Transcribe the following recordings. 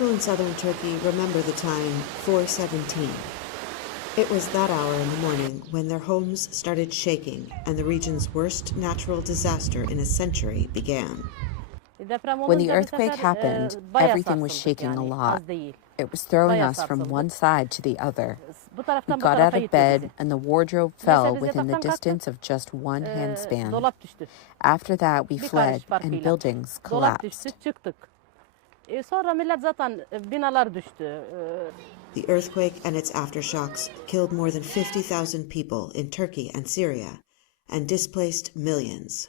people in southern Turkey remember the time 417. It was that hour in the morning when their homes started shaking and the region's worst natural disaster in a century began. When the earthquake happened, everything was shaking a lot. It was throwing us from one side to the other. We got out of bed and the wardrobe fell within the distance of just one handspan. After that, we fled and buildings collapsed. The earthquake and its aftershocks killed more than 50,000 people in Turkey and Syria and displaced millions.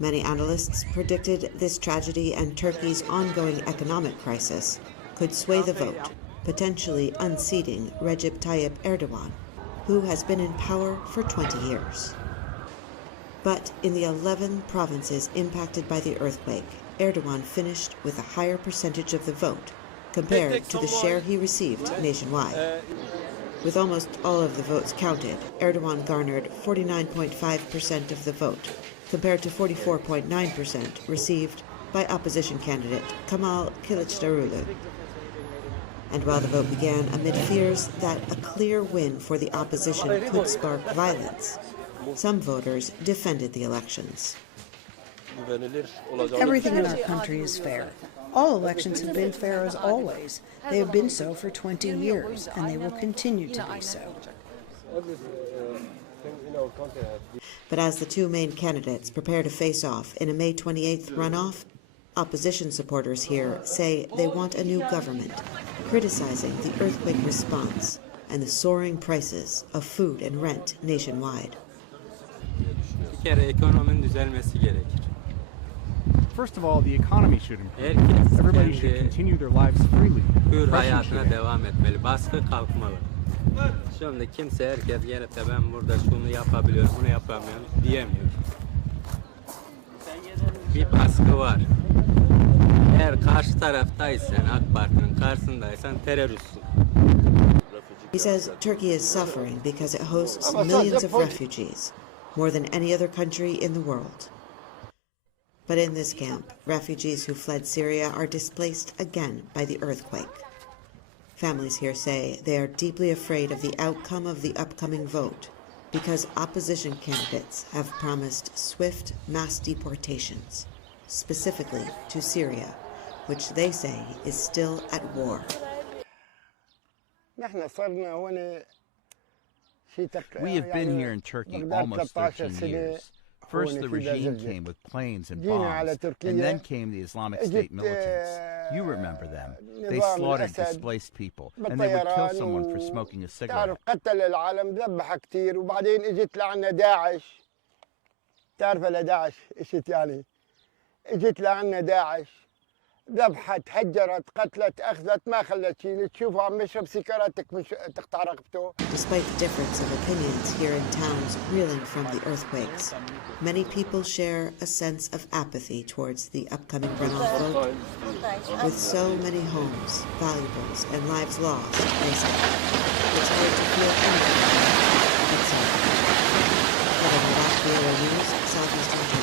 Many analysts predicted this tragedy and Turkey's ongoing economic crisis could sway the vote, potentially unseating Recep Tayyip Erdogan, who has been in power for 20 years. But in the 11 provinces impacted by the earthquake, Erdogan finished with a higher percentage of the vote compared to the share he received nationwide. With almost all of the votes counted, Erdogan garnered 49.5% of the vote, compared to 44.9% received by opposition candidate Kemal Kılıçdaroğlu. And while the vote began amid fears that a clear win for the opposition could spark violence, some voters defended the elections. Everything in our country is fair. All elections have been fair as always. They have been so for 20 years, and they will continue to be so. But as the two main candidates prepare to face off in a May 28th runoff, opposition supporters here say they want a new government, criticizing the earthquake response and the soaring prices of food and rent nationwide. First of all, the economy should improve. Everybody should continue their lives freely. Şimdi kimse herkes gelip de ben burada şunu yapabiliyorum, bunu yapamıyorum diyemiyor. Bir baskı var. Eğer karşı taraftaysan, AK Parti'nin karşısındaysan teröristsin. He says Turkey is suffering because it hosts millions of refugees, more than any other country in the world. But in this camp, refugees who fled Syria are displaced again by the earthquake. Families here say they are deeply afraid of the outcome of the upcoming vote because opposition candidates have promised swift mass deportations, specifically to Syria, which they say is still at war. We have been here in Turkey almost 13 years. First, the regime came with planes and bombs, and then came the Islamic State militants. You remember them. They slaughtered displaced people, and they would kill someone for smoking a cigarette. ذبحت هجرت قتلت أخذت ما خلت شيء تشوفه عم يشرب سيجارتك تقطع رقبته. Despite the difference of opinions here in towns reeling from the earthquakes, many people share a sense of apathy towards the upcoming runoff vote. With so many homes, valuables, and lives lost, they say, it's hard to feel anything except. Murdock, VOA News, Southeastern Turkey.